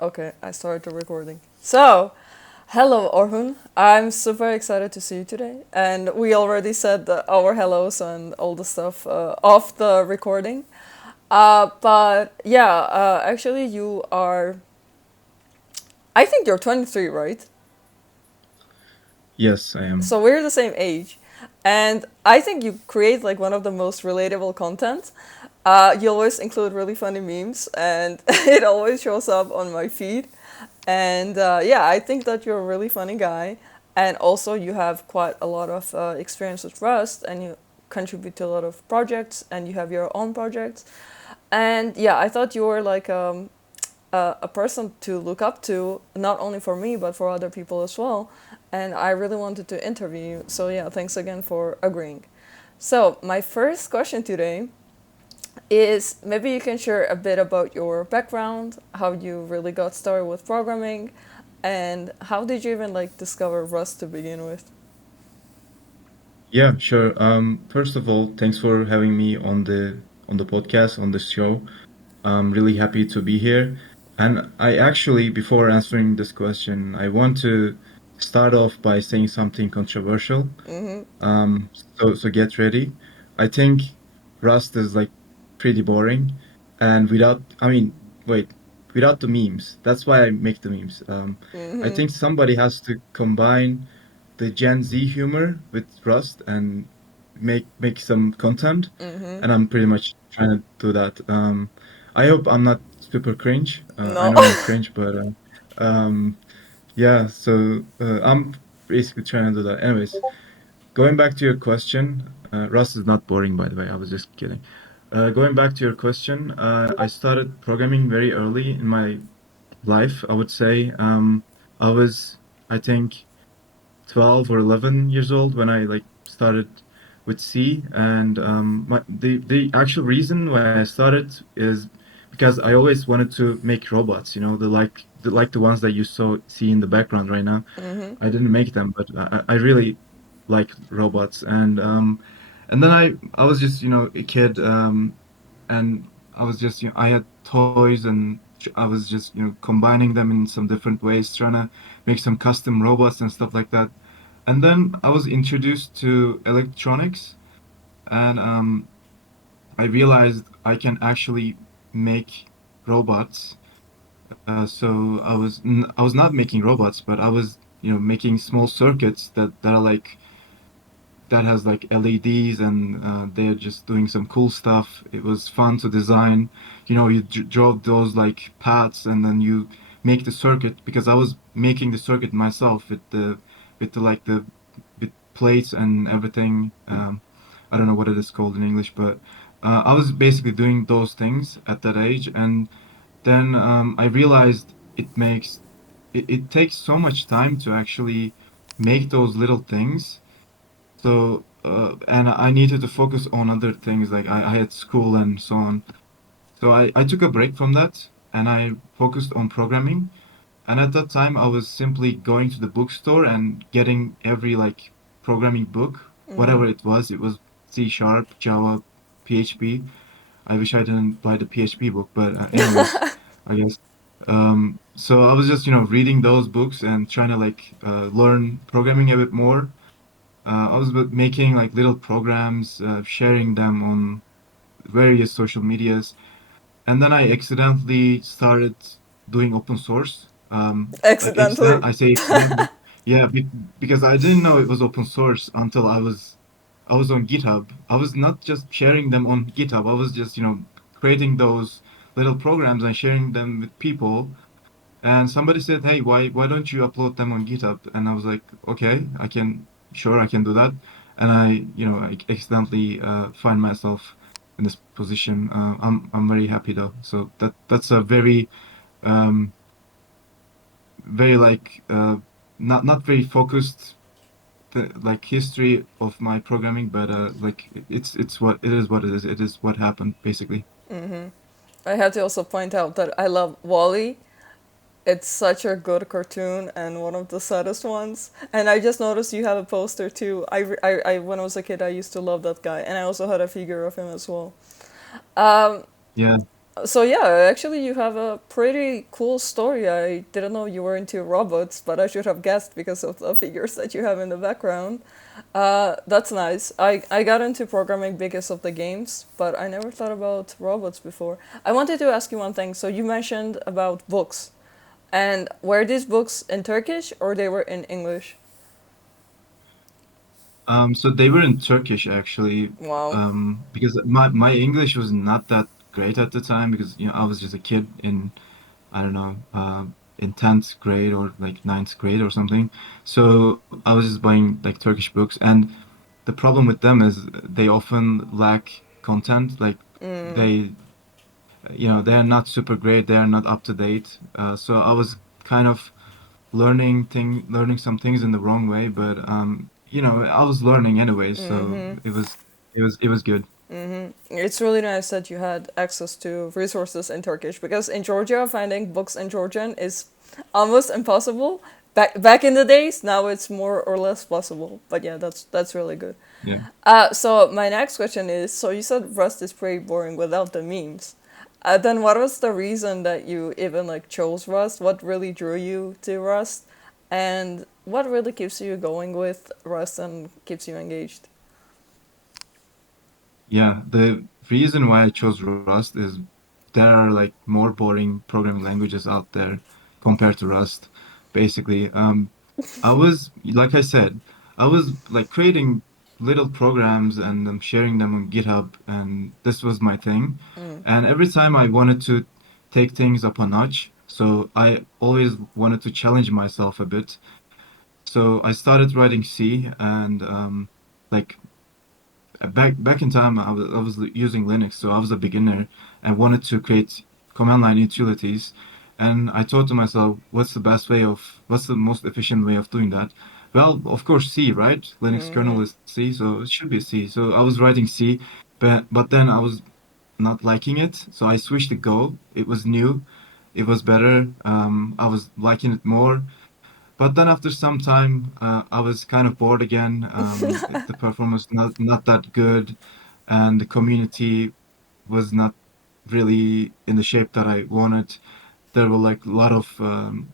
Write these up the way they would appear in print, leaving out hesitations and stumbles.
Okay, I started the recording. So, hello Orhun. I'm super excited to see you today. And we already said our hellos and all the stuff off the recording. But yeah, actually, I think you're 23, right? Yes, I am. So we're the same age. And I think you create like one of the most relatable content. You always include really funny memes, and it always shows up on my feed. And yeah, I think that you're a really funny guy. And also, you have quite a lot of experience with Rust, and you contribute to a lot of projects, and you have your own projects. And yeah, I thought you were like a person to look up to, not only for me, but for other people as well. And I really wanted to interview you. So yeah, thanks again for agreeing. So, my first question today is maybe you can share a bit about your background, how you really got started with programming, and how did you even like discover Rust to begin with? Yeah, sure. First of all, thanks for having me on the podcast, on this show. I'm really happy to be here. And I actually, before answering this question, I want to start off by saying something controversial. Mm-hmm. So get ready. I think Rust is like pretty boring, and without the memes. That's why I make the memes. I Mm-hmm. think somebody has to combine the Gen Z humor with Rust and make some content, Mm-hmm. and I'm pretty much trying to do that. I hope I'm not super cringe. I No. know I'm cringe, but yeah. I'm basically trying to do that. Anyways, going back to your question, Rust is not boring, by the way. I was just kidding. Going back to your question, I started programming very early in my life. I would say I was, I think, 12 or 11 years old when I like started with C. And the actual reason why I started is because I always wanted to make robots. You know, the ones that you see in the background right now. Mm-hmm. I didn't make them, but I really like robots. And then I was just a kid, and I was just I had toys, and I was just combining them in some different ways, trying to make some custom robots and stuff like that. And then I was introduced to electronics, and I realized I can actually make robots. I was not making robots, but I was making small circuits that are like that has like LEDs, and they're just doing some cool stuff. It was fun to design. You draw those like paths, and then you make the circuit, because I was making the circuit myself with the with plates and everything. I don't know what it is called in English, but I was basically doing those things at that age. And then I realized it takes so much time to actually make those little things. And I needed to focus on other things, like I had school and so on. So I took a break from that, and I focused on programming. And at that time, I was simply going to the bookstore and getting every like programming book, Mm-hmm. whatever it was. It was C Sharp, Java, PHP. I wish I didn't buy the PHP book, but anyways, I guess. So I was just, reading those books and trying to like learn programming a bit more. I was making like little programs, sharing them on various social medias, and then I accidentally started doing open source. Accidentally. I say accidentally, yeah, because I didn't know it was open source until I was on GitHub. I was not just sharing them on GitHub. I was just creating those little programs and sharing them with people. And somebody said, "Hey, why don't you upload them on GitHub?" And I was like, "Okay, sure, I can do that." And I accidentally find myself in this position. I'm very happy though. So that's a very um very like not very focused like history of my programming, but like what it is. It is what happened basically. Mm-hmm. I have to also point out that I love Wally. It's such a good cartoon and one of the saddest ones. And I just noticed you have a poster too. When I was a kid, I used to love that guy, and I also had a figure of him as well. Um, Yeah. So yeah, actually you have a pretty cool story. I didn't know you were into robots, but I should have guessed because of the figures that you have in the background. That's nice. I got into programming because of the games, but I never thought about robots before. I wanted to ask you one thing. So you mentioned about books. And were these books in Turkish or they were in English? So they were in Turkish actually, Wow. because my English was not that great at the time because I was just a kid in I don't know in 10th grade or like ninth grade or something. So I was just buying like Turkish books, and the problem with them is they often lack content. Like they they're not super great. They're not up to date. So I was kind of learning some things in the wrong way, but I was learning anyways, so it was good. It's really nice that you had access to resources in Turkish because in Georgia, finding books in Georgian is almost impossible. Back in the days, now it's more or less possible. But yeah, that's really good. Yeah. So my next question is: so you said Rust is pretty boring without the memes. Then what was the reason that you even like chose Rust? What really drew you to Rust, and what really keeps you going with Rust and keeps you engaged? Yeah, the reason why I chose Rust is there are like more boring programming languages out there compared to Rust. Basically, I was, like I said, I was like creating little programs and sharing them on GitHub, and this was my thing. And every time I wanted to take things up a notch, so I always wanted to challenge myself a bit. So I started writing C, and like back in time, I was using Linux, so I was a beginner and wanted to create command line utilities. And I thought to myself, what's the most efficient way of doing that? Well, of course, C, right? Linux kernel is C, so it should be C. So I was writing C, but then I was not liking it, so I switched to Go. It was new, it was better. I was liking it more. But then after some time, I was kind of bored again. The performance not that good, and the community was not really in the shape that I wanted. There were like a lot of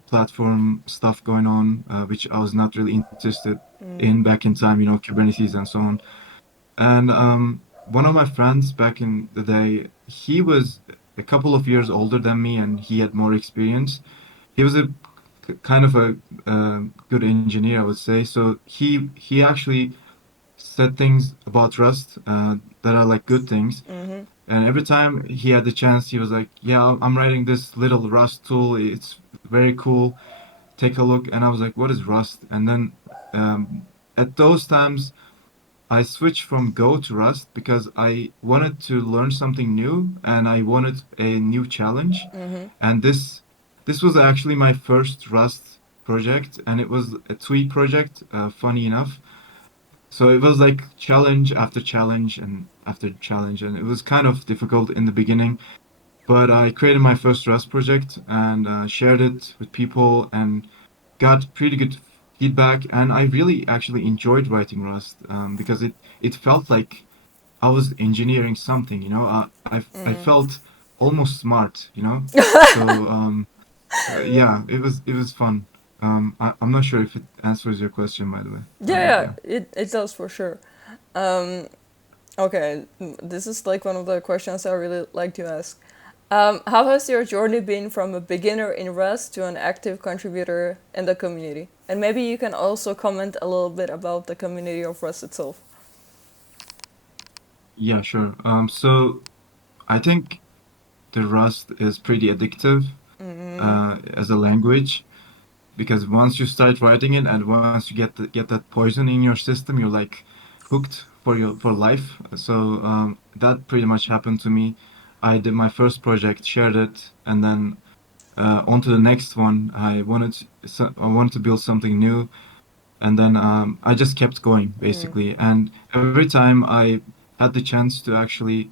platform stuff going on, which I was not really interested in back in time, Kubernetes and so on. And one of my friends back in the day, he was a couple of years older than me, and he had more experience. He was a kind of a good engineer, I would say. So he actually said things about Rust that are like good things. And every time he had the chance, he was like, "Yeah, I'm writing this little Rust tool. It's very cool. Take a look." And I was like, "What is Rust?" And then at those times, I switched from Go to Rust because I wanted to learn something new and I wanted a new challenge. And this was actually my first Rust project, and it was a TUI project, funny enough. So it was like challenge after challenge and after challenge, and it was kind of difficult in the beginning. But I created my first Rust project and shared it with people and got pretty good feedback. And I really actually enjoyed writing Rust because it felt like I was engineering something, I felt almost smart. So yeah, it was fun. I'm not sure if it answers your question, by the way, Yeah, but yeah, yeah. it does for sure. Um, okay, this is like one of the questions I really like to ask. How has your journey been from a beginner in Rust to an active contributor in the community? And maybe you can also comment a little bit about the community of Rust itself. Yeah, sure. So I think the Rust is pretty addictive as a language because once you start writing it and once you get that poison in your system, you're like hooked for life. So that pretty much happened to me. I did my first project, shared it, and then on to the next one. I wanted to build something new, and then I just kept going basically. And every time I had the chance to actually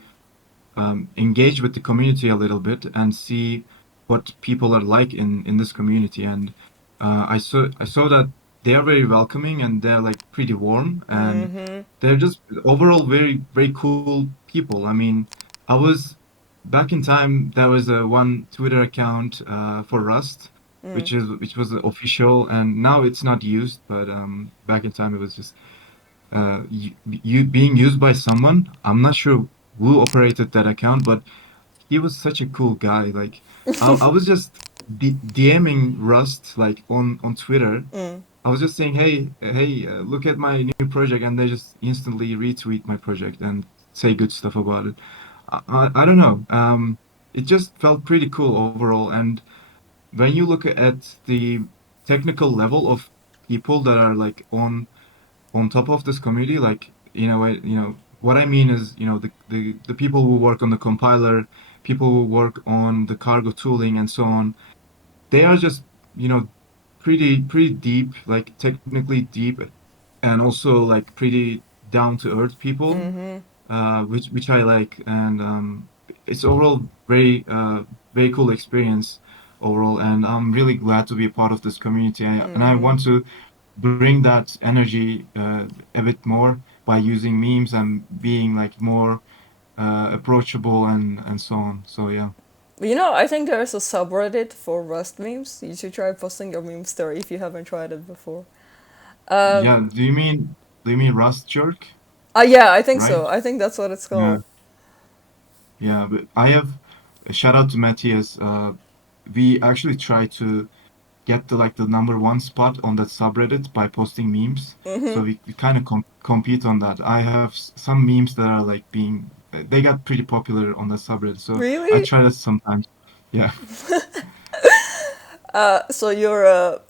engage with the community a little bit and see what people are like in this community. And I saw that they are very welcoming and they're like pretty warm and they're just overall very very cool people. I mean, I was back in time, there was a one Twitter account for Rust, Mm. which was official, and now it's not used. But back in time, it was just you being used by someone. I'm not sure who operated that account, but he was such a cool guy. Like I was just DMing Rust like on Twitter. Mm. I was just saying, hey, look at my new project, and they just instantly retweet my project and say good stuff about it. I don't know. It just felt pretty cool overall. And when you look at the technical level of people that are like on top of this community, like what I mean is, the people who work on the compiler, people who work on the cargo tooling and so on, they are just, you know, pretty deep, like technically deep, and also like pretty down to earth people, Mm-hmm. which I like, and it's overall very cool experience overall, and I'm really glad to be a part of this community, and I Mm-hmm. want to bring that energy a bit more by using memes and being like more approachable and so on. So yeah. I think there's a subreddit for Rust memes. You should try posting your memes there if you haven't tried it before. Um, Yeah, do you mean Rust Jerk, yeah, I think right? so. I think that's what it's Yeah, called. yeah. But I have a shout out to Matthias. We actually try to get the number one spot on that subreddit by posting memes. Mm-hmm. So we kind of compete on that. I have some memes that are like they got pretty popular on the subreddit. So I Really? try that sometimes. Yeah, So you're a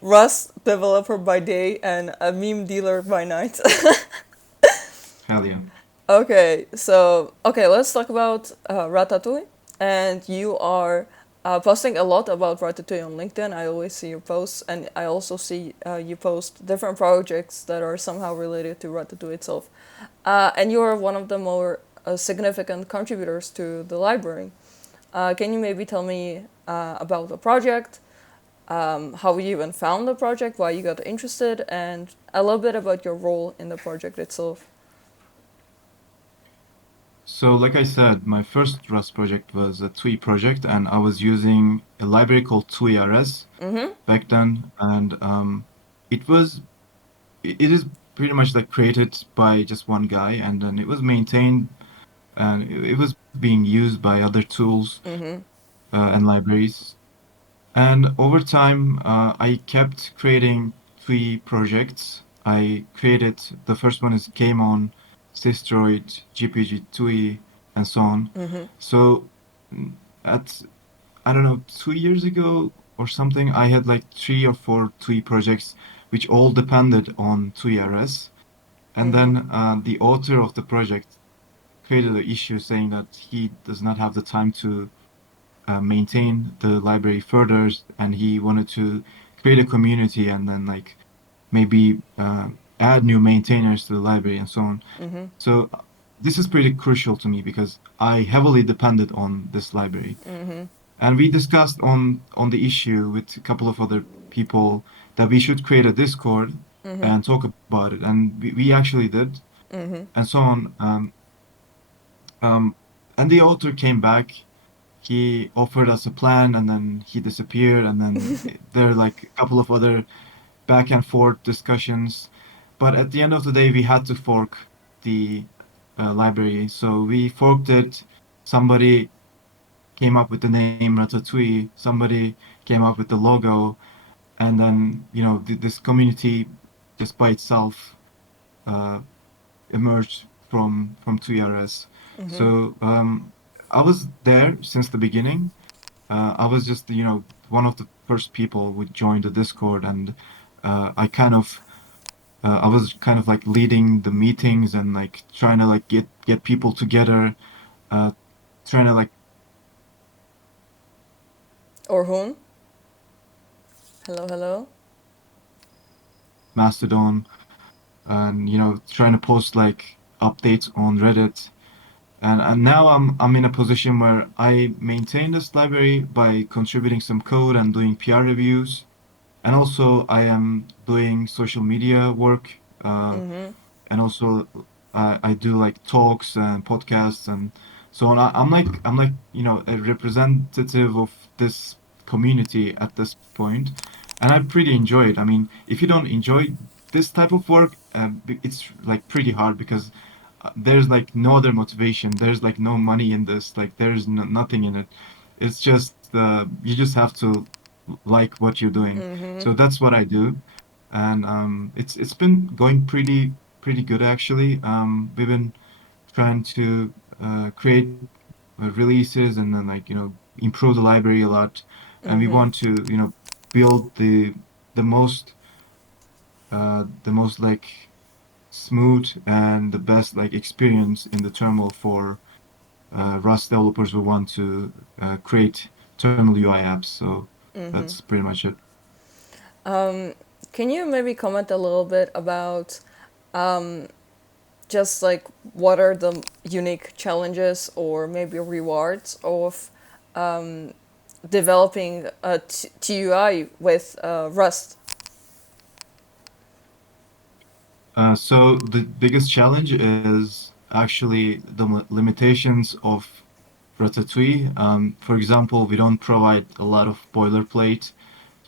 Rust developer by day and a meme dealer by night. hell yeah. Okay, let's talk about Ratatouille. And you are posting a lot about Ratatouille on LinkedIn. I always see your posts, and I also see you post different projects that are somehow related to Ratatouille itself. And you are one of the more significant contributors to the library. Can you maybe tell me about the project, how you even found the project, why you got interested, and a little bit about your role in the project itself? So like I said, my first Rust project was a TUI project, and I was using a library called TUI RS Mm-hmm. back then, and it was it is pretty much like created by just one guy, and then it was maintained and it was being used by other tools Mm-hmm. and libraries. And over time, I kept creating three projects. I created the first one is came on Systroid, GPG, TUI, and so on. Mm-hmm. So at I don't know 2 years ago or something, I had like three or four TUI projects which all depended on TUI RS. And Mm-hmm. then the author of the project created an issue saying that he does not have the time to maintain the library further, and he wanted to create a community and then like maybe add new maintainers to the library and so on. Mm-hmm. So this is pretty crucial to me because I heavily depended on this library. Mm-hmm. And we discussed on the issue with a couple of other people that we should create a Discord Mm-hmm. and talk about it. And we actually did, Mm-hmm. and so on. Um, and the author came back. He offered us a plan, and then he disappeared. And then there are like a couple of other back and forth discussions. But at the end of the day, we had to fork the library. So we forked it. Somebody came up with the name Ratatouille. Somebody came up with the logo, and then this community just by itself uh, emerged from TURS. Mm-hmm. So I was there since the beginning. I was just one of the first people who joined the Discord, and I was kind of like leading the meetings and like trying to like get people together, uh, trying to like Orhun? Hello, hello. Mastodon, and trying to post like updates on Reddit. And now I'm in a position where I maintain this library by contributing some code and doing PR reviews. And also I am doing social media work. And also I do like talks and podcasts and So I'm like a representative of this community at this point, and I pretty enjoy it. I mean, if you don't enjoy this type of work, it's like pretty hard because there's like no other motivation. There's like no money in this. Like there's nothing in it. It's just you just have to like what you're doing. So that's what I do, and it's been going pretty good actually. We've been trying to create releases and then like improve the library a lot, and we want to build the most like smooth and the best like experience in the terminal for Rust developers who want to create terminal UI apps. So that's pretty much it. Can you maybe comment a little bit about just like what are the unique challenges or maybe rewards of developing a TUI with Rust? So the biggest challenge is actually the limitations of Ratatouille. For example, we don't provide a lot of boilerplate.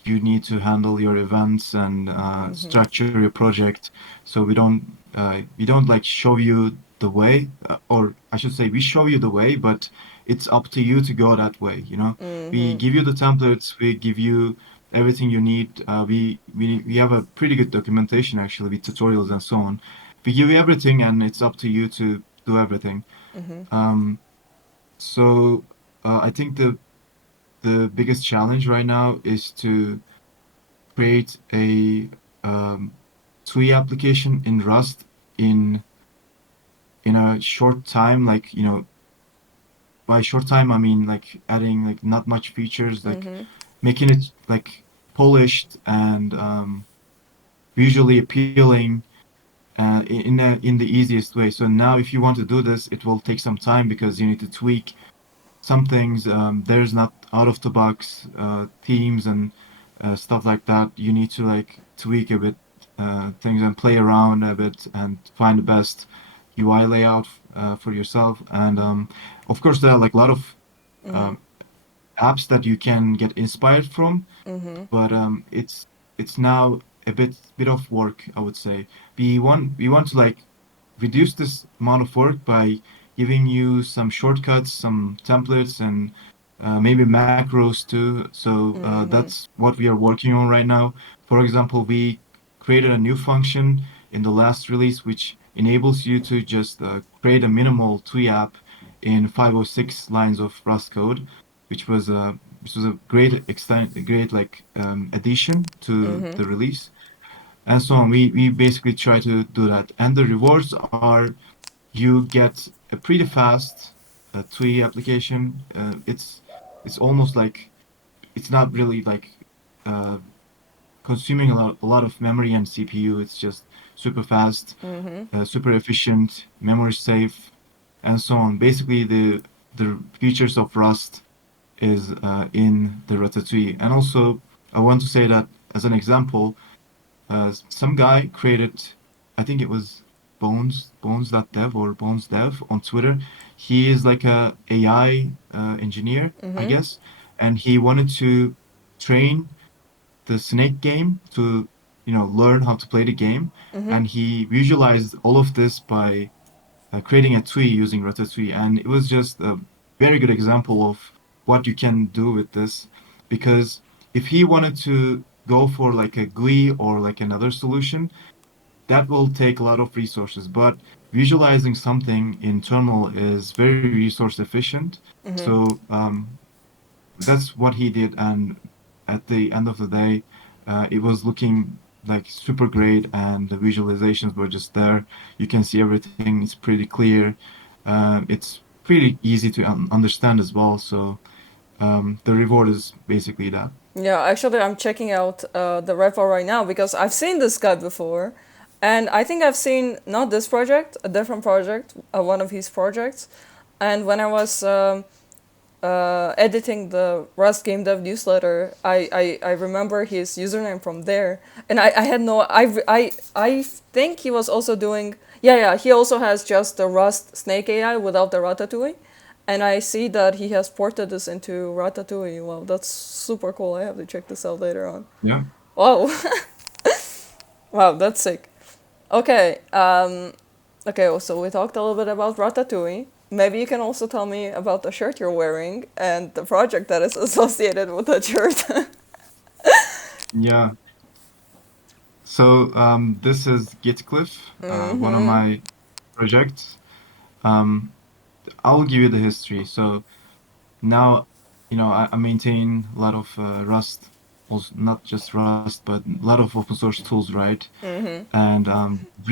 You need to handle your events and structure your project. So we don't like show you the way, or I should say, we show you the way, but it's up to you to go that way. We give you the templates, we give you everything you need. We have a pretty good documentation actually with tutorials and so on. We give you everything, and it's up to you to do everything. Um, so I think the biggest challenge right now is to create a TUI application in Rust in in a short time. Like, by short time I mean like adding like not much features, like making it like polished and visually appealing in the easiest way. So now if you want to do this, it will take some time because you need to tweak some things. There's not out of the box themes and stuff like that. You need to like tweak a bit things and play around a bit and find the best UI layout for yourself. And of course, there are like a lot of um, apps that you can get inspired from, but it's now a bit of work, I would say. We want to like reduce this amount of work by giving you some shortcuts, some templates, and maybe macros too. So that's what we are working on right now. For example, we created a new function in the last release which enables you to just create a minimal TUI app in 506 lines of Rust code, which was a great extent, a great like addition to the release, and so on. We basically try to do that, and the rewards are you get a pretty fast TUI application. It's almost like it's not really like uh, consuming a lot of memory and CPU. It's just super fast, super efficient, memory safe, and so on. Basically, the features of Rust is in the Ratatouille. And also, I want to say that as an example, some guy created, I think it was Bones.dev or BonesDev on Twitter. He is like a AI engineer, I guess, and he wanted to train the Snake game to, learn how to play the game. And he visualized all of this by creating a TUI using Ratatouille. And it was just a very good example of what you can do with this. Because if he wanted to go for like a GUI or like another solution, that will take a lot of resources. But visualizing something in terminal is very resource efficient. So that's what he did. And at the end of the day, it was looking like super great, and the visualizations were just there. You can see everything. It's pretty clear. It's pretty easy to understand as well. So the reward is basically that. Yeah, actually, I'm checking out the repo right now because I've seen this guy before, and I think I've seen not this project, a different project, one of his projects, and when I was editing the Rust Game Dev newsletter, I remember his username from there, and I had no I think he was also doing, yeah, he also has just the Rust Snake AI without the Ratatouille, And I see that he has ported this into Ratatouille. Wow, that's super cool. I have to check this out later on. Yeah. Wow, wow, that's sick. Okay, okay. So we talked a little bit about Ratatouille. Maybe you can also tell me about the shirt you're wearing and the project that is associated with that shirt. Yeah. So this is git-cliff, one of Mm-hmm. my projects. Um, I'll give you the history. So now, I maintain a lot of Rust, also not just Rust, but a lot of open source tools, right? Mm-hmm. And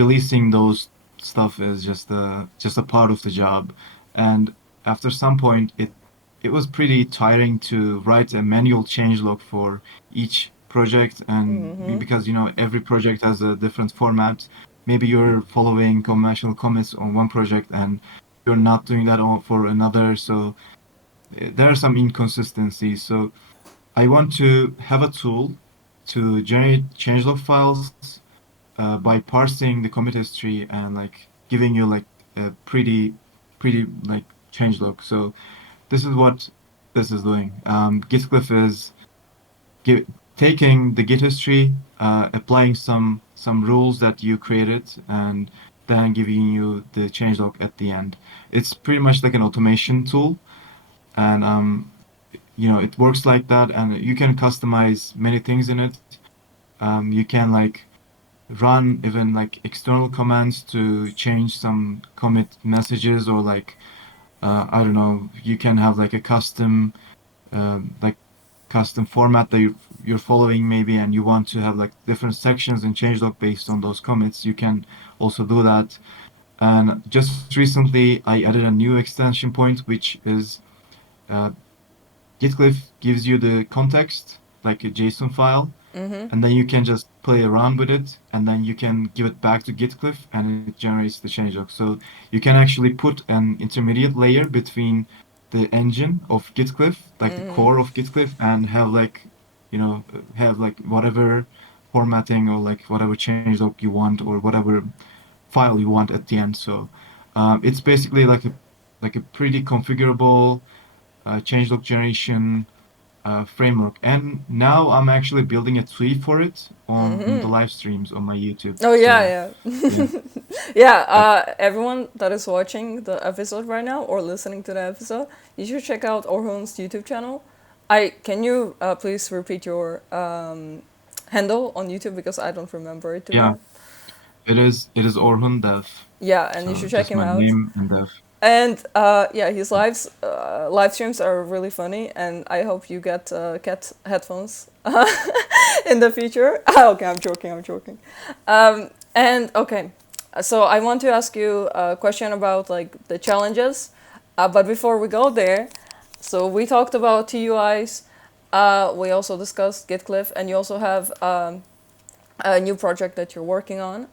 releasing those stuff is just a part of the job. And after some point, it was pretty tiring to write a manual changelog for each project, and Mm-hmm. because every project has a different format. Maybe you're following conventional commits on one project and you're not doing that for another. So there are some inconsistencies. So I want to have a tool to generate changelog files by parsing the commit history and like giving you like a pretty like changelog. So this is what this is doing. Gitcliff is gi taking the Git history, applying some rules that you created, and then giving you the changelog at the end. It's pretty much like an automation tool, and it works like that, and you can customize many things in it. You can like run even like external commands to change some commit messages, or like I don't know, you can have like a like custom format that you're following maybe, and you want to have like different sections and changelog based on those commits. You can also do that. And just recently, I added a new extension point, which is uh, Gitcliff gives you the context, like a JSON file, Mm-hmm. and then you can just play around with it, and then you can give it back to Gitcliff, and it generates the changelog. So you can actually put an intermediate layer between the engine of Gitcliff, like the Mm-hmm. core of Gitcliff, and have like whatever formatting or like whatever changelog you want or whatever file you want at the end. So it's basically like a pretty configurable changelog generation framework. And now I'm actually building a TUI for it on the Mm-hmm. live streams on my YouTube. Oh So yeah, yeah, yeah, yeah. yeah, Everyone that is watching the episode right now or listening to the episode, you should check out Orhun's YouTube channel. I can you please repeat your handle on YouTube because I don't remember it too yeah. well. It is Orhun Dev. Yeah, and you So should check just him my out. name and Dev. And yeah, his live streams are really funny, and I hope you get cat headphones in the future. Okay, I'm joking. I'm joking. And okay, so I want to ask you a question about like the challenges, but before we go there, so we talked about TUIs. We also discussed GitCliff, and you also have a new project that you're working on.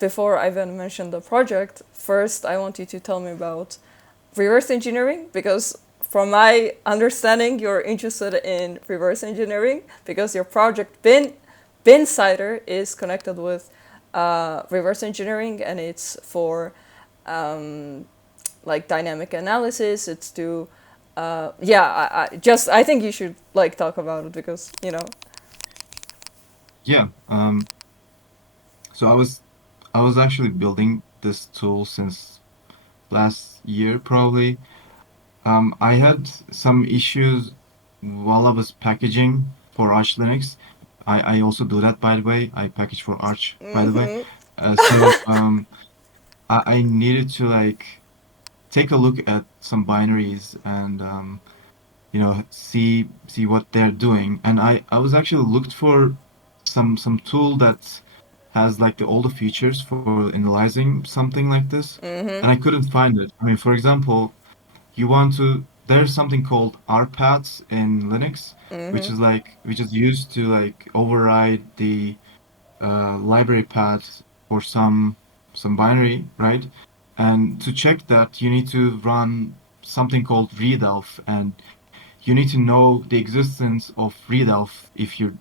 Before I even mention the project, first I want you to tell me about reverse engineering because from my understanding you're interested in reverse engineering because your project binsider is connected with reverse engineering and it's for um, like dynamic analysis. It's to yeah, I think you should like talk about it because you know. Yeah. So I was actually building this tool since last year probably. I had some issues while I was packaging for Arch Linux. I also do that, by the way. I package for Arch, by the way. Mm-hmm. So I needed to like take a look at some binaries and see what they're doing. And I was actually looked for some tool that has like all the features for analyzing something like this, and I Mm-hmm. couldn't find it. I mean, for example, there's something called rpaths in Linux, which Mm-hmm. is used to like override the library path for some binary, right? And to check that, you need to run something called readelf, and you need to know the existence of readelf if you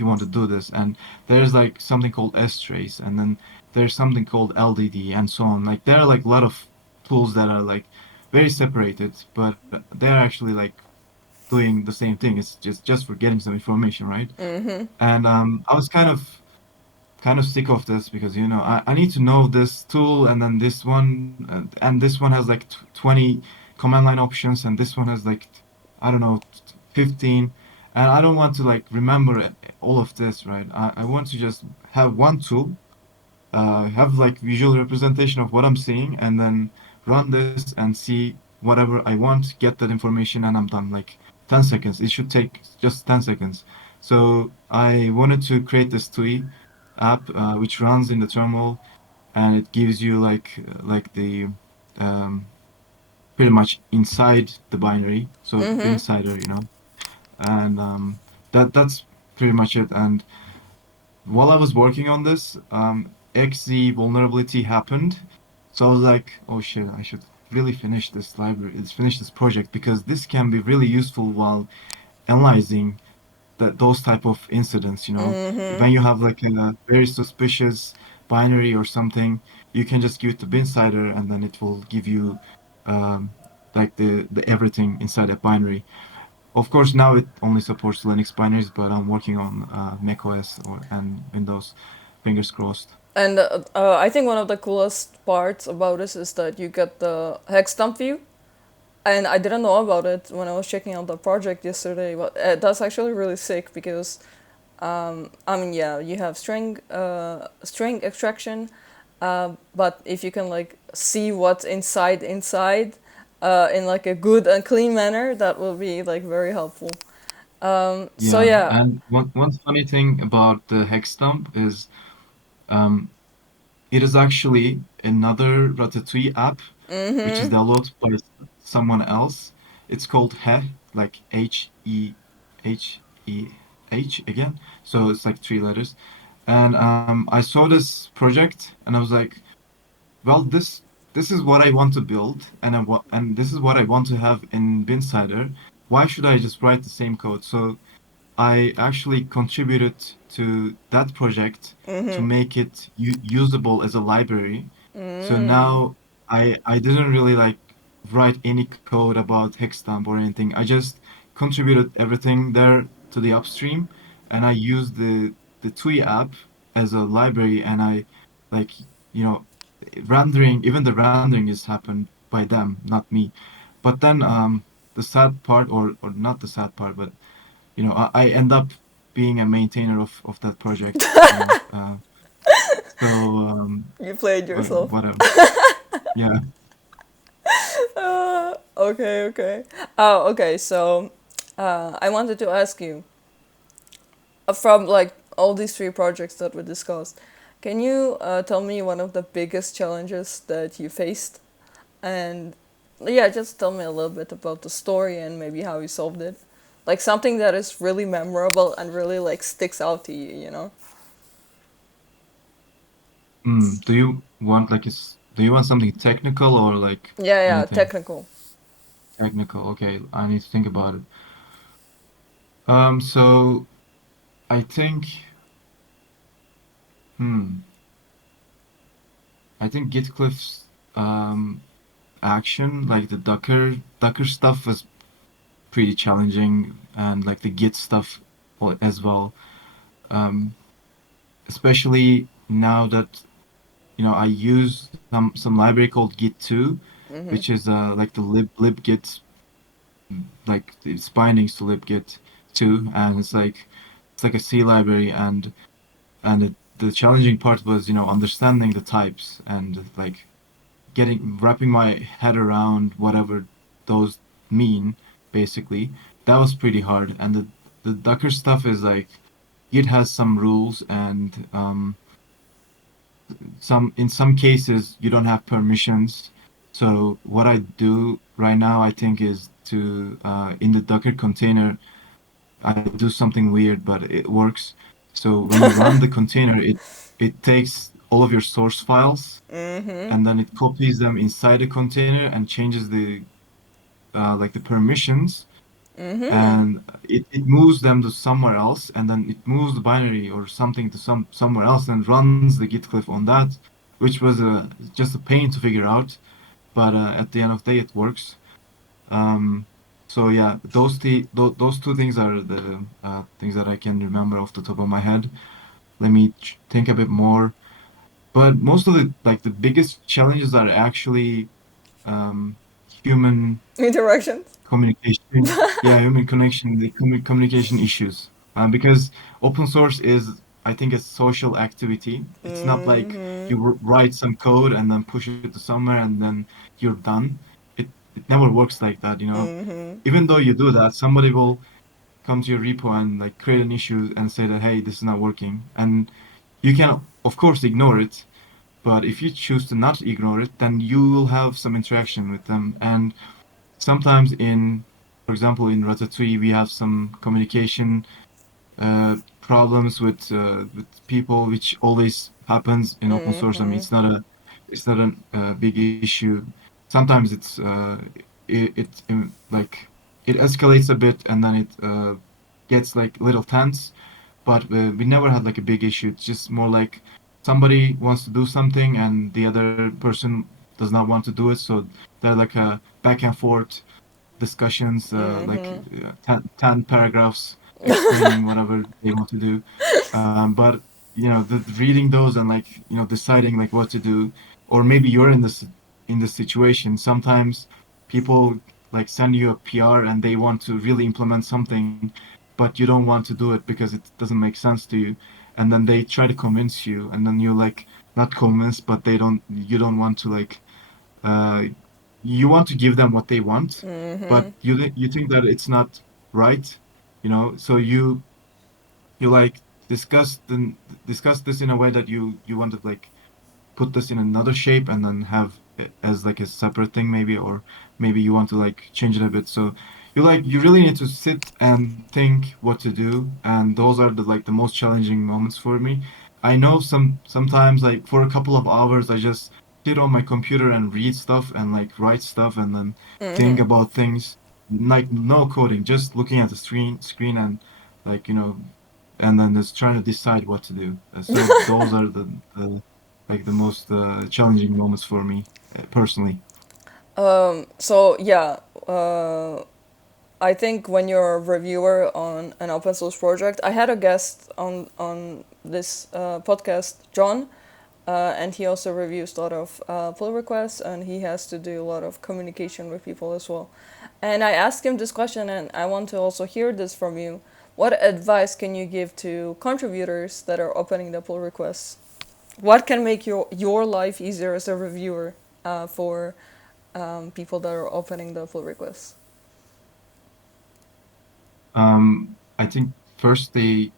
want to do this. And there's like something called strace, and then there's something called LDD, and so on. Like there are like a lot of tools that are like very separated, but they're actually like doing the same thing. It's just for getting some information, right? And I was kind of sick of this because I need to know this tool and then this one and this one has like 20 command line options and this one has like I don't know 15 and I don't want to like remember all of this, right? I want to just have one tool, have like visual representation of what I'm seeing and then run this and see whatever I want, get that information and I'm done. Like 10 seconds. It should take just 10 seconds. So I wanted to create this TUI app which runs in the terminal and it gives you like the um, pretty much inside the binary, so binsider, and that's pretty much it. And while I was working on this, XZ vulnerability happened. So I was like, oh shit, I should really finish this library, let's finish this project because this can be really useful while analyzing those type of incidents, when you have like a very suspicious binary or something, you can just give it to binsider and then it will give you um, like the everything inside that binary. Of course, now it only supports Linux binaries, but I'm working on macOS and Windows. Fingers crossed. And I think one of the coolest parts about this is that you get the hex dump view. And I didn't know about it when I was checking out the project yesterday, but that's actually really sick because I mean, yeah, you have string extraction, but if you can like see what's inside, in like a good and clean manner, that will be like very helpful. So Yeah, yeah. and one funny thing about the hex dump is um, it is actually another Ratatouille app, which is developed by someone else. It's called like H-E-H-E-H again. So it's like three letters. And I saw this project and I was like, well, this is what I want to build, and and this is what I want to have in Binsider. Why should I just write the same code? So I actually contributed to that project to make it usable as a library. So now I didn't really like write any code about Hexdump or anything. I just contributed everything there to the upstream, and I used the TUI app as a library, and I like you know rendering even the rendering is happened by them, not me. But then the sad part, or not the sad part, but I end up being a maintainer of that project, so You played yourself. whatever. Yeah. Okay, okay. Oh, okay. So, I wanted to ask you, from like all these three projects that we discussed, can you tell me one of the biggest challenges that you faced? And yeah, just tell me a little bit about the story and maybe how you solved it. Like something that is really memorable and really like sticks out to you, you know? Do you want something technical or like Yeah, yeah, anything technical. technical? Okay, I need to think about it. So I think, hmm, I think Gitcliff's action, like the Docker stuff, was pretty challenging, and like the Git stuff as well. Um, Especially now that I use some library called Git2, which is like the libgit, like it's bindings to libgit 2, and it's like a C library, and the challenging part was understanding the types and like getting wrapping my head around whatever those mean basically. That was pretty hard, and the Docker stuff is like Git has some rules and in some cases you don't have permissions. So what I do right now, I think, is to in the Docker container, I do something weird, but it works. So when you run the container, it takes all of your source files and then it copies them inside the container and changes the like the permissions, and it moves them to somewhere else, and then it moves the binary or something to somewhere else and runs the git cliff on that, which was just a pain to figure out. but at the end of the day, it works. Um, so yeah, those two things are the things that I can remember off the top of my head. Let me think a bit more. But most of the like the biggest challenges are actually um, human Interactions. communication. Yeah, human connection, the communication issues. Because open source is, I think, a social activity. It's not like Mm-hmm. you write some code and then push it to somewhere and then you're done. It never works like that, you know. Mm-hmm. Even though you do that, somebody will come to your repo and like create an issue and say that, hey, this is not working. And you can, of course, ignore it. But if you choose to not ignore it, then you will have some interaction with them. And sometimes for example, in Ratatouille, we have some communication problems with people, which always happens in open source. I mean, Mm-hmm. it's not a big issue. Sometimes like it escalates a bit, and then it gets like a little tense. But we never had like a big issue. It's just more like somebody wants to do something, and the other person does not want to do it. So they're like a back and forth discussions, like Mm-hmm. 10 paragraphs explaining whatever they want to do. But reading those and like deciding like what to do, or maybe you're in this situation. Sometimes people like send you a PR and they want to really implement something, but you don't want to do it because it doesn't make sense to you, and then they try to convince you, and then you're like not convinced, but you don't want to like uh, you want to give them what they want, but Mm-hmm. you think that it's not right, so you like discuss this in a way that you want to like put this in another shape and then have it as like a separate thing maybe, or maybe you want to like change it a bit. So you really need to sit and think what to do, and those are the most challenging moments for me. I know sometimes like for a couple of hours I just sit on my computer and read stuff and like write stuff and then think Mm-hmm. about things, like no coding, just looking at the screen and like and then just trying to decide what to do. So those are the like the most challenging moments for me personally. So yeah, I think when you're a reviewer on an open source project, I had a guest on this podcast, John, and he also reviews a lot of pull requests, and he has to do a lot of communication with people as well. And I asked him this question, and I want to also hear this from you. What advice can you give to contributors that are opening the pull requests? What can make your life easier as a reviewer for people that are opening the pull requests? I think first it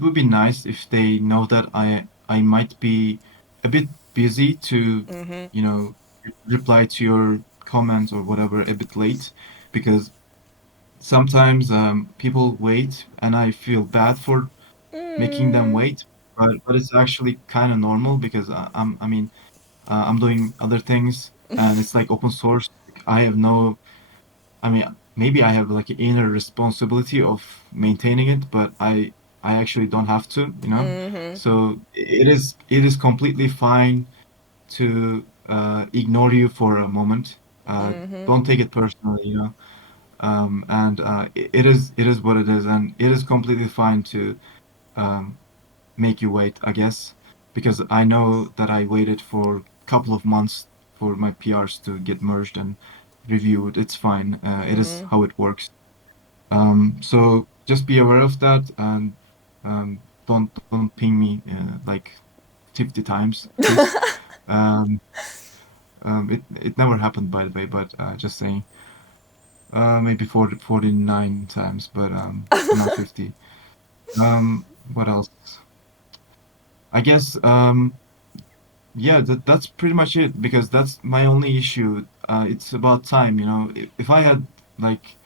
would be nice if they know that I might be a bit busy to, Mm-hmm. reply to your comments or whatever a bit late, because sometimes people wait and I feel bad for making them Mm-hmm. wait, but it's actually kind of normal because I mean, I'm doing other things and it's like open source. I have no, I mean, maybe I have like an inner responsibility of maintaining it, but I actually don't have to, you know. Mm-hmm. So it is completely fine to ignore you for a moment. Mm-hmm. Don't take it personally, and it is what it is, and it is completely fine to um, make you wait, I guess, because I know that I waited for a couple of months for my PRs to get merged and reviewed. It's fine. It is Mm-hmm. how it works. So just be aware of that, and don't ping me like 50 times, please. Um, it never happened, by the way, but just saying, maybe 40, 49 times, but not 50. What else? I guess yeah, that's pretty much it, because that's my only issue. It's about time, If I had like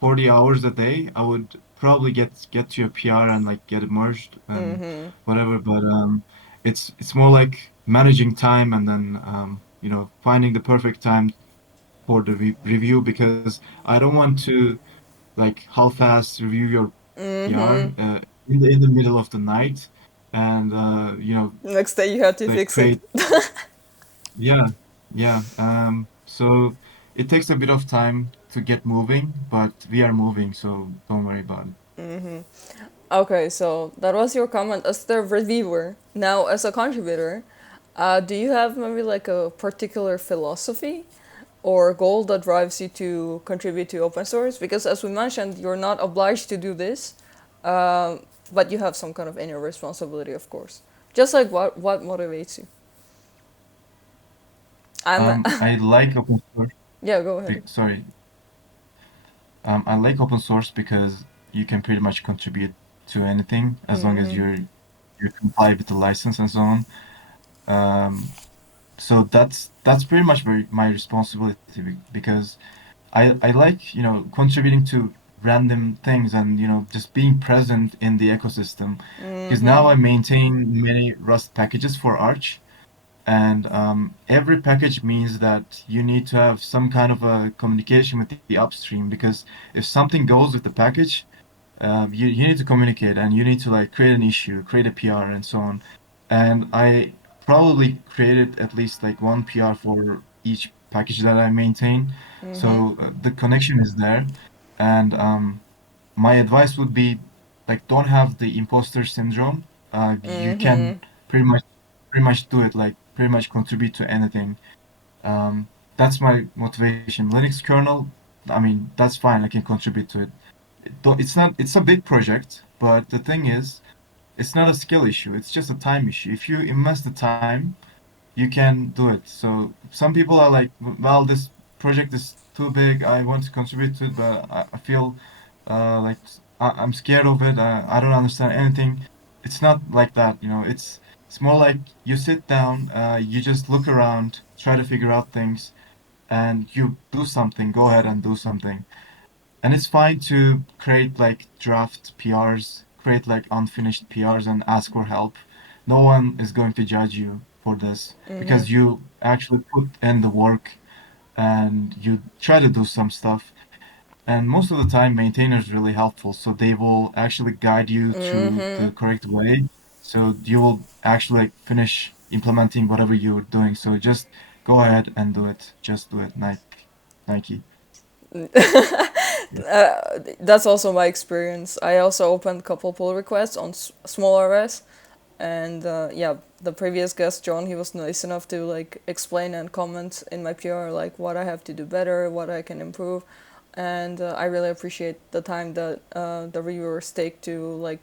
40 hours a day, I would probably get to a PR and like get it merged and Mm-hmm. whatever. But it's more like managing time and then finding the perfect time for the review, because I don't want to like half-ass review your PR Mm-hmm. in the middle of the night and Next day you have to like fix it. create. Yeah, yeah. So it takes a bit of time to get moving, but we are moving, so don't worry about it. Okay, so that was your comment as the reviewer. Now, as a contributor, do you have maybe like a particular philosophy or goal that drives you to contribute to open source? Because as we mentioned, you're not obliged to do this, um, but you have some kind of inner responsibility, of course. Just like what motivates you? I'm I like open source. yeah, go ahead. Sorry. I like open source because you can pretty much contribute to anything as long as you comply with the license and so on. Um, so that's pretty much my responsibility because I like, contributing to random things and, just being present in the ecosystem. Because now I maintain many Rust packages for Arch, and every package means that you need to have some kind of a communication with the upstream, because if something goes with the package, you need to communicate and you need to like create an issue, create a PR and so on. And I probably created at least like one PR for each package that I maintain. So the connection is there. And my advice would be like don't have the imposter syndrome. You can pretty much pretty much do it, like pretty much contribute to anything. That's my motivation. Linux kernel, I mean, that's fine. I can contribute to it. It's not, it's a big project, but the thing is, it's not a skill issue. It's just a time issue. If you invest the time, you can do it. So some people are like, well, this project is too big. I want to contribute to it, but I feel like I'm scared of it. I don't understand anything. It's not like that, It's more like you sit down, you just look around, try to figure out things, and you do something. Go ahead and do something. And it's fine to create like draft PRs, create like unfinished PRs and ask for help. No one is going to judge you for this because you actually put in the work and you try to do some stuff. And most of the time, maintainers really helpful, so they will actually guide you to the correct way. So you will actually like finish implementing whatever you're doing. So just go ahead and do it. Just do it, Nike. That's also my experience. I also opened a couple pull requests on small RS, and yeah, the previous guest John, he was nice enough to like explain and comment in my PR like what I have to do better, what I can improve, and I really appreciate the time that the reviewers take to like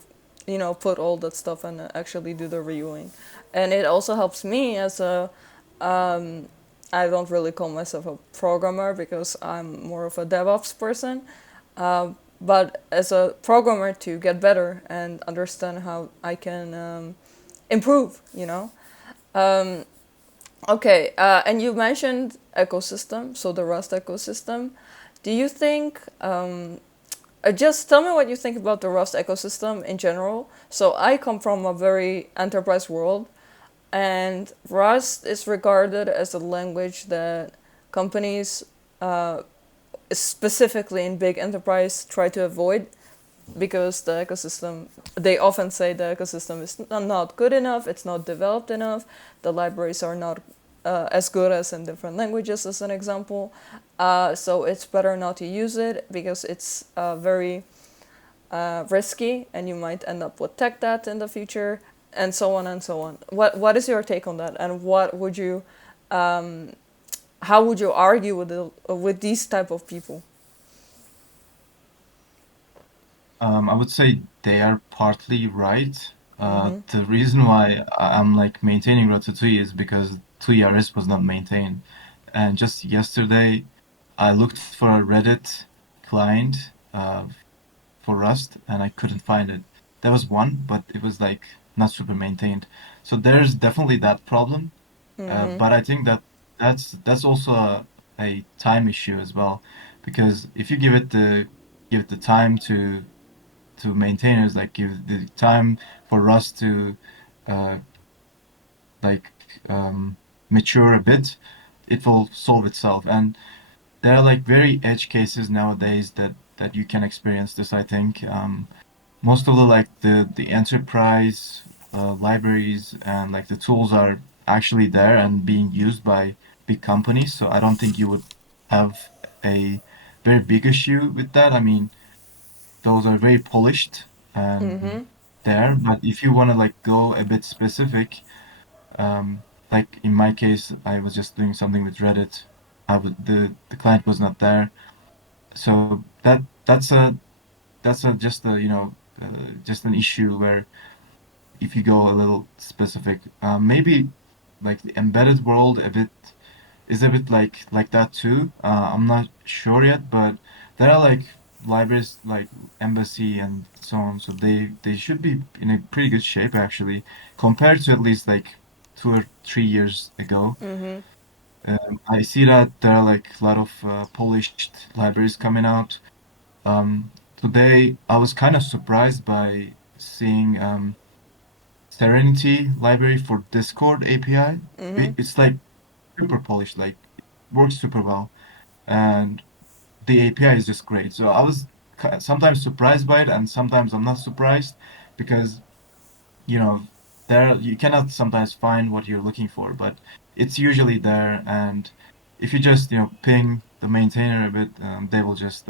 put all that stuff and actually do the reviewing, and it also helps me as a I don't really call myself a programmer because I'm more of a DevOps person, but as a programmer to get better and understand how I can improve, Um, okay, and you mentioned ecosystem, so the Rust ecosystem. Do you think, just tell me what you think about the Rust ecosystem in general. So I come from a very enterprise world, and Rust is regarded as a language that companies, specifically in big enterprise, try to avoid because the ecosystem, they often say the ecosystem is not good enough, it's not developed enough, the libraries are not as good as in different languages, as an example. So it's better not to use it because it's very risky and you might end up with tech debt in the future, and so on and so on. What is your take on that, and what would you how would you argue with these type of people? I would say they are partly right. The reason why I'm like maintaining Ratatouille is because TUI RS was not maintained. And just yesterday, I looked for a Reddit client for Rust and I couldn't find it. There was one, but it was like not super maintained. So there's definitely that problem. But I think that that's also a time issue as well, because if you give it the time to maintainers, like give the time for us to uh, like mature a bit, it will solve itself. And there are like very edge cases nowadays that you can experience this, I think. Most of the like the enterprise libraries and like the tools are actually there and being used by big companies, so I don't think you would have a very big issue with that. I mean, those are very polished and there, but if you want to like go a bit specific, like in my case, I was just doing something with Reddit. The client was not there, so that's a just a just an issue where if you go a little specific, maybe like the embedded world a bit is a bit like that too. I'm not sure yet, but there are like libraries like Embassy and so on, so they should be in a pretty good shape actually, compared to at least like 2 or 3 years ago. I see that there are like a lot of polished libraries coming out. Today I was kind of surprised by seeing Serenity library for Discord API. It's like super polished, like it works super well, and the API is just great. So I was sometimes surprised by it, and sometimes I'm not surprised because you know there you cannot sometimes find what you're looking for, but it's usually there. And if you just ping the maintainer a bit, they will just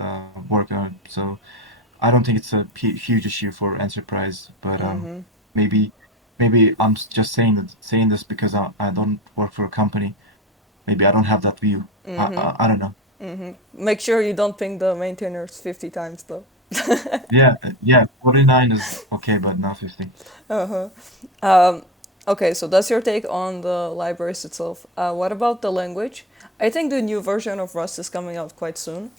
work on it. So I don't think it's a huge issue for enterprise, but maybe maybe I'm just saying this because I don't work for a company. Maybe I don't have that view. I don't know. Make sure you don't ping the maintainers 50 times though. Yeah, yeah, 49 is okay, but not 50. Uh-huh. Um, okay, so that's your take on the libraries itself. What about the language? I think the new version of Rust is coming out quite soon.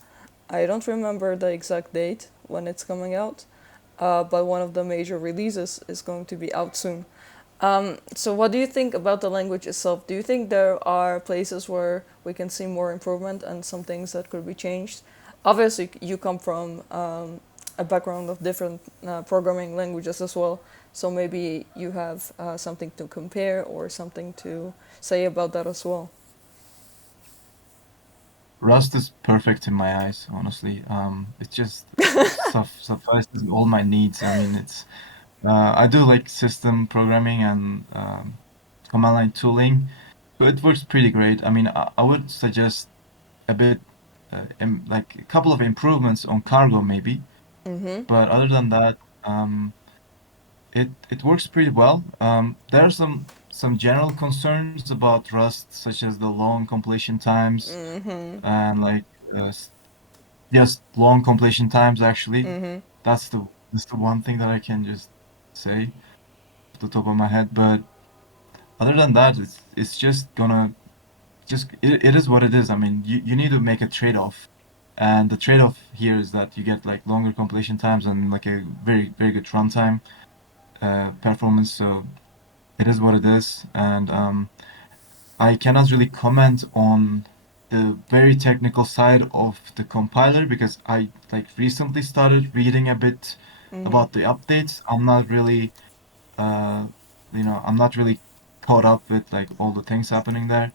I don't remember the exact date when it's coming out, but one of the major releases is going to be out soon. So, what do you think about the language itself? Do you think there are places where we can see more improvement and some things that could be changed? Obviously, you come from a background of different programming languages as well, so maybe you have something to compare or something to say about that as well. Rust is perfect in my eyes, honestly. It just suffices all my needs. I mean, I do like system programming and command line tooling, so it works pretty great. I mean, I would suggest a bit, like a couple of improvements on cargo maybe, but other than that, it works pretty well. There are some general concerns about Rust, such as the long completion times and like just long completion times actually. That's the one thing that I can just say off the top of my head. But other than that, it's just gonna just it is what it is. I mean, you need to make a trade-off. And the trade-off here is that you get like longer completion times and like a very, very good runtime performance. So it is what it is. And I cannot really comment on the very technical side of the compiler because I like recently started reading a bit about the updates. Uh, I'm not really caught up with like all the things happening there.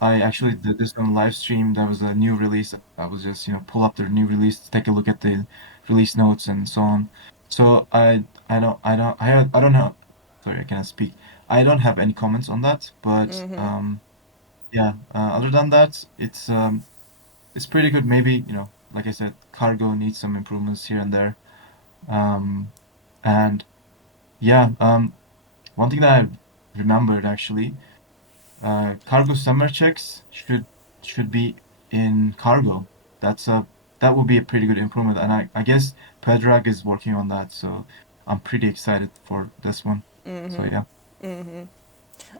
I actually did this on live stream. There was a new release. I was just, pull up the new release, take a look at the release notes and so on. So I don't know. Sorry, I cannot speak. I don't have any comments on that, but yeah. Other than that, it's pretty good. Maybe, like I said, cargo needs some improvements here and there. Um, and yeah, one thing that I remembered actually, cargo summer checks should be in cargo. That would be a pretty good improvement, and I guess Predrag is working on that, so I'm pretty excited for this one. So yeah.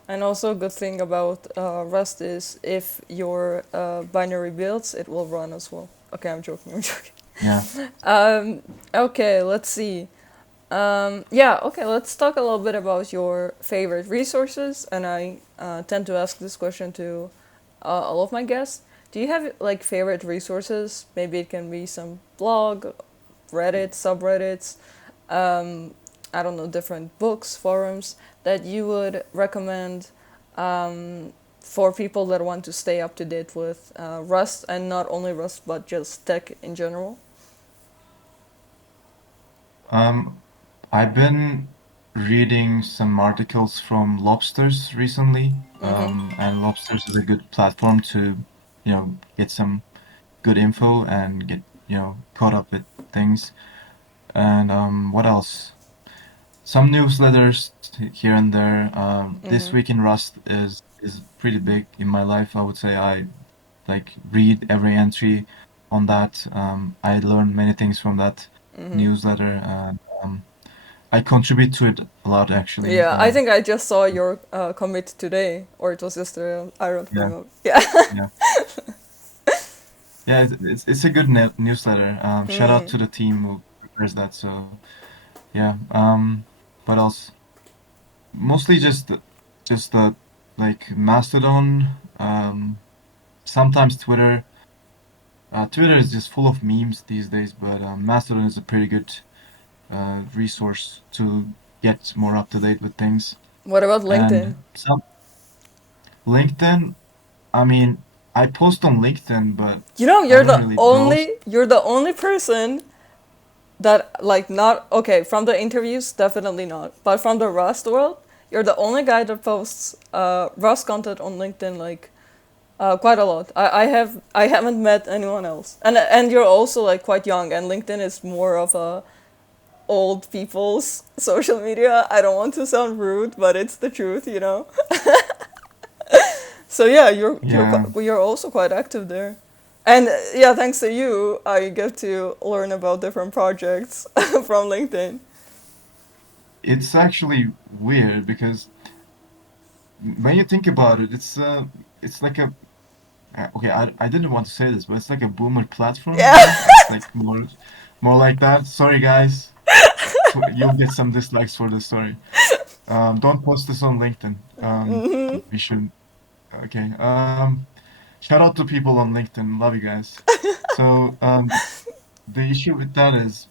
And also, a good thing about Rust is if your binary builds, it will run as well. Okay, I'm joking. I'm joking. Yeah. Okay, let's see. Yeah, okay, let's talk a little bit about your favorite resources. And I tend to ask this question to all of my guests. Do you have like favorite resources? Maybe it can be some blog, Reddit, subreddits, um, I don't know, different books, forums that you would recommend for people that want to stay up to date with Rust and not only Rust but just tech in general? Um, I've been reading some articles from Lobsters recently, and Lobsters is a good platform to, get some good info and get, caught up with things. And what else? Some newsletters here and there. This week in Rust is pretty big in my life. I would say I like read every entry on that. I learn many things from that newsletter, and I contribute to it a lot actually. Yeah, I think I just saw your commit today, or it was yesterday. I don't Yeah, remember. Yeah. yeah, yeah. It's a good newsletter. Shout out to the team who prepares that. So yeah. What else? Mostly just like Mastodon. Sometimes Twitter. Twitter is just full of memes these days, but Mastodon is a pretty good resource to get more up to date with things. What about LinkedIn? And some LinkedIn, I mean, I post on LinkedIn, but You know, I don't really browse. you're the only person that like not okay from the interviews, definitely not, but from the Rust world, you're the only guy that posts Rust content on LinkedIn like quite a lot. I haven't met anyone else, and you're also like quite young, and LinkedIn is more of a old people's social media. I don't want to sound rude, but it's the truth, you know. So yeah, Yeah, you're also quite active there, and yeah, thanks to you, I get to learn about different projects from LinkedIn. it's actually weird because when you think about it, it's like a okay, I didn't want to say this, but it's like a boomer platform, Yeah. It's like more like that. Sorry guys, you'll get some dislikes for this. Sorry. Don't post this on LinkedIn. We should. Okay. Shout out to people on LinkedIn. Love you guys. So, the issue with that is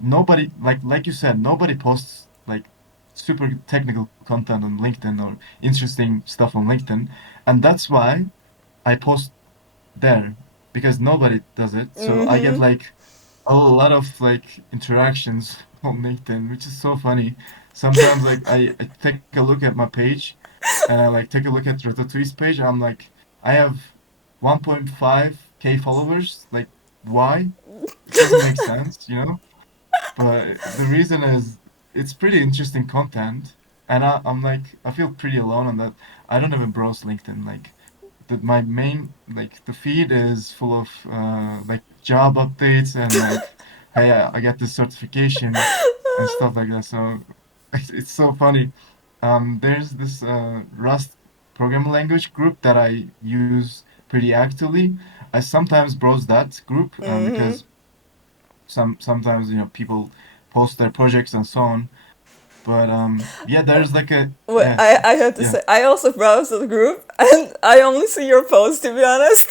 nobody, like you said, nobody posts like super technical content on LinkedIn or interesting stuff on LinkedIn, and that's why I post there because nobody does it. So I get like a lot of like interactions on LinkedIn, which is so funny. Sometimes like I take a look at my page and I like take a look at Ratatui's page. I'm like, I have 1.5K followers. Like, why? It doesn't make sense, you know? But the reason is it's pretty interesting content, and I'm like I feel pretty alone on that. I don't even browse LinkedIn. Like my main like the feed is full of like job updates and like hey I got this certification and stuff like that. So it's so funny. There's this Rust programming language group that I use pretty actively. I sometimes browse that group because sometimes people post their projects and so on. But yeah, there's like a Wait, yeah I have to yeah say, I also browse the group, and I only see your posts, to be honest,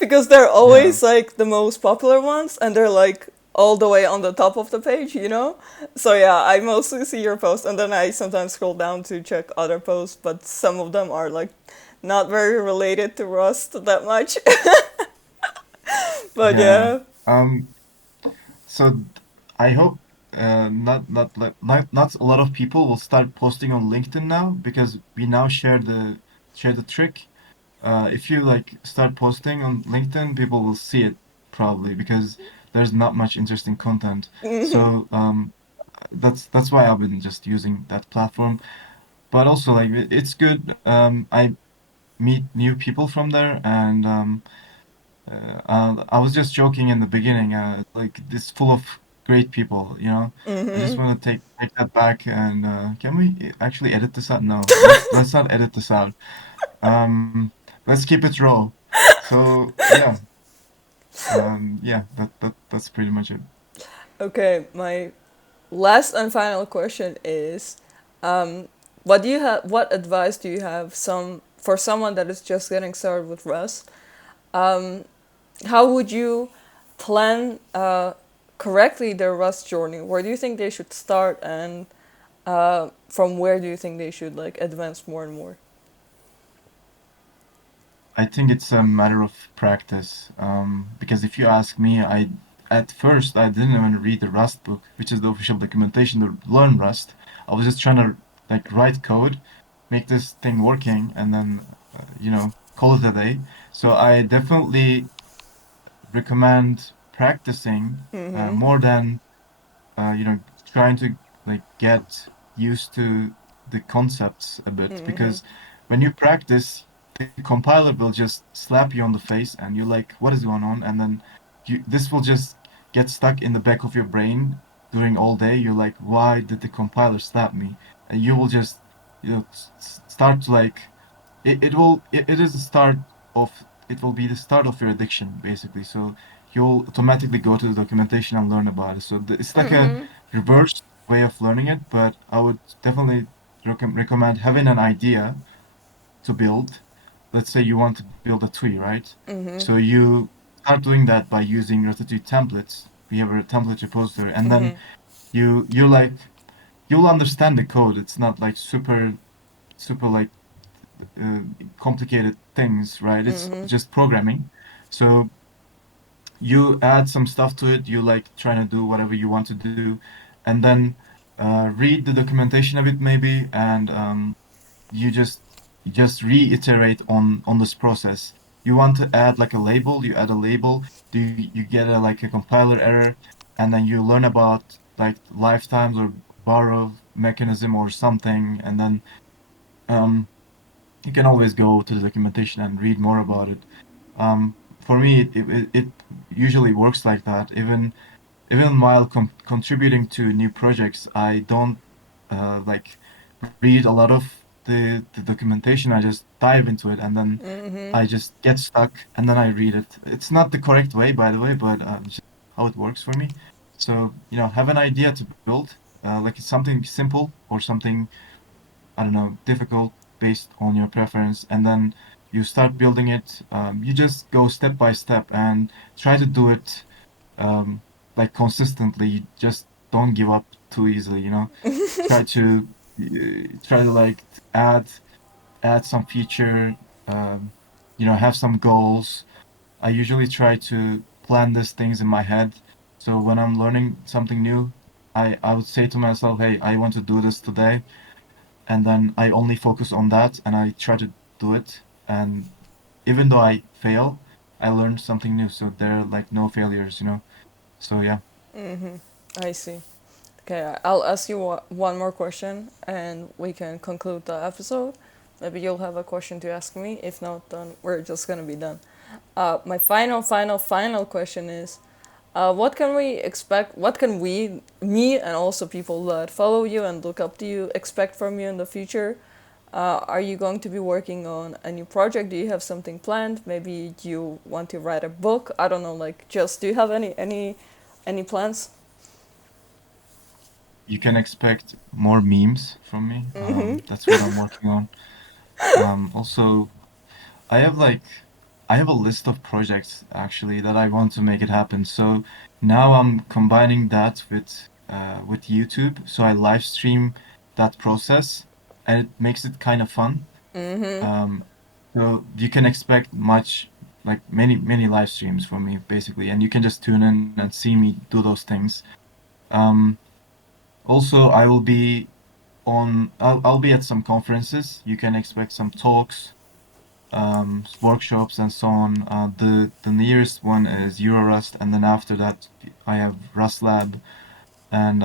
because they're yeah. always like the most popular ones, and they're like all the way on the top of the page, you know. So yeah, I mostly see your posts, and then I sometimes scroll down to check other posts, but some of them are like not very related to Rust that much. But Yeah. yeah. Um, so I hope not a lot of people will start posting on LinkedIn now because we now share the trick. If you like start posting on LinkedIn, people will see it probably because there's not much interesting content. So that's why I've been just using that platform. But also like it's good. I meet new people from there and I was just joking in the beginning. Like it's full of great people, you know. I just want to take that back and can we actually edit this out? No, let's not edit this out. Let's keep it raw. So yeah, that's pretty much it. Okay, my last and final question is, what do you have? What advice do you have for someone that is just getting started with Rust? Um, how would you plan correctly their Rust journey? Where do you think they should start, and from where do you think they should like advance more and more? I think it's a matter of practice. Because if you ask me, at first I didn't even read the Rust book, which is the official documentation to learn Rust. I was just trying to like write code, make this thing working, and then call it a day. So I definitely recommend practicing more than trying to like get used to the concepts a bit, because when you practice, the compiler will just slap you on the face and you're like, what is going on? And then this will just get stuck in the back of your brain during all day. You're like, why did the compiler slap me? And you will just start to like it is the start of it will be the start of your addiction basically. So you'll automatically go to the documentation and learn about it. So it's like a reverse way of learning it, but I would definitely recommend having an idea to build. Let's say you want to build a TUI, right? So you start doing that by using Ratatouille templates. We have a template repository, and then you're like you'll understand the code. It's not like super like uh, complicated things, right? It's just programming. So you add some stuff to it, you like trying to do whatever you want to do, and then read the documentation of it maybe, and you just reiterate on this process. You want to add like a label, you add a label, you get a like a compiler error, and then you learn about like lifetimes or borrow mechanism or something, and then um, you can always go to the documentation and read more about it. For me, it usually works like that. Even while contributing to new projects, I don't like read a lot of the documentation. I just dive into it and then I just get stuck and then I read it. It's not the correct way, by the way, but it's just how it works for me. So, have an idea to build, like it's something simple or something, I don't know, difficult based on your preference, and then you start building it. You just go step by step and try to do it um, like consistently. Just don't give up too easily. Try to try to like add some feature. Um, have some goals. I usually try to plan these things in my head. So when I'm learning something new, I would say to myself, hey, I want to do this today, and then I only focus on that and I try to do it. And even though I fail, I learned something new. So there are like no failures. So yeah, I see. Okay, I'll ask you one more question and we can conclude the episode. Maybe you'll have a question to ask me. If not, then we're just gonna be done. My final question is, what can we expect? What can me, and also people that follow you and look up to you, expect from you in the future? Are you going to be working on a new project? Do you have something planned? Maybe you want to write a book. I don't know. Like, just do you have any plans? you can expect more memes from me. That's what I'm working on. Also, I have like I have a list of projects actually that I want to make it happen. So now I'm combining that with YouTube. So I live stream that process, and it makes it kind of fun. Um, so you can expect like many live streams from me basically, and you can just tune in and see me do those things. Um, Also, I'll be at some conferences. You can expect some talks, workshops, and so on. The nearest one is Eurorust, and then after that I have Rust Lab, and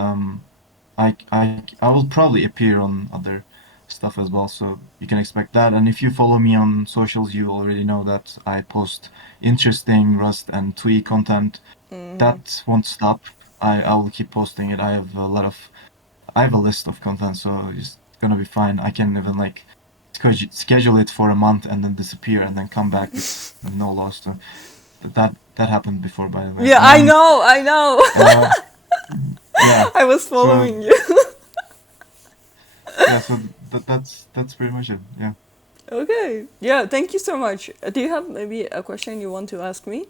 I will probably appear on other stuff as well. So you can expect that. And if you follow me on socials, you already know that I post interesting Rust and TUI content. That won't stop. I will keep posting it. I have a list of content, so it's gonna be fine. I can even like schedule it for a month and then disappear and then come back with no loss. So that happened before, by the way. Yeah, I know. Uh, yeah. I was So following you. yeah, so that's pretty much it. Yeah. Okay. Yeah, thank you so much. Do you have maybe a question you want to ask me?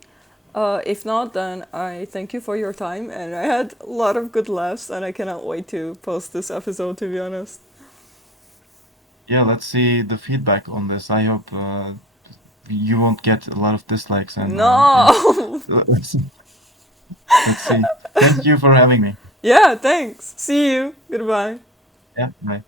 If not, then I thank you for your time, and I had a lot of good laughs, and I cannot wait to post this episode, to be honest. Yeah, let's see the feedback on this. I hope you won't get a lot of dislikes and yeah. No! Let's see. Thank you for having me. Yeah, thanks. See you. Goodbye. Yeah, bye.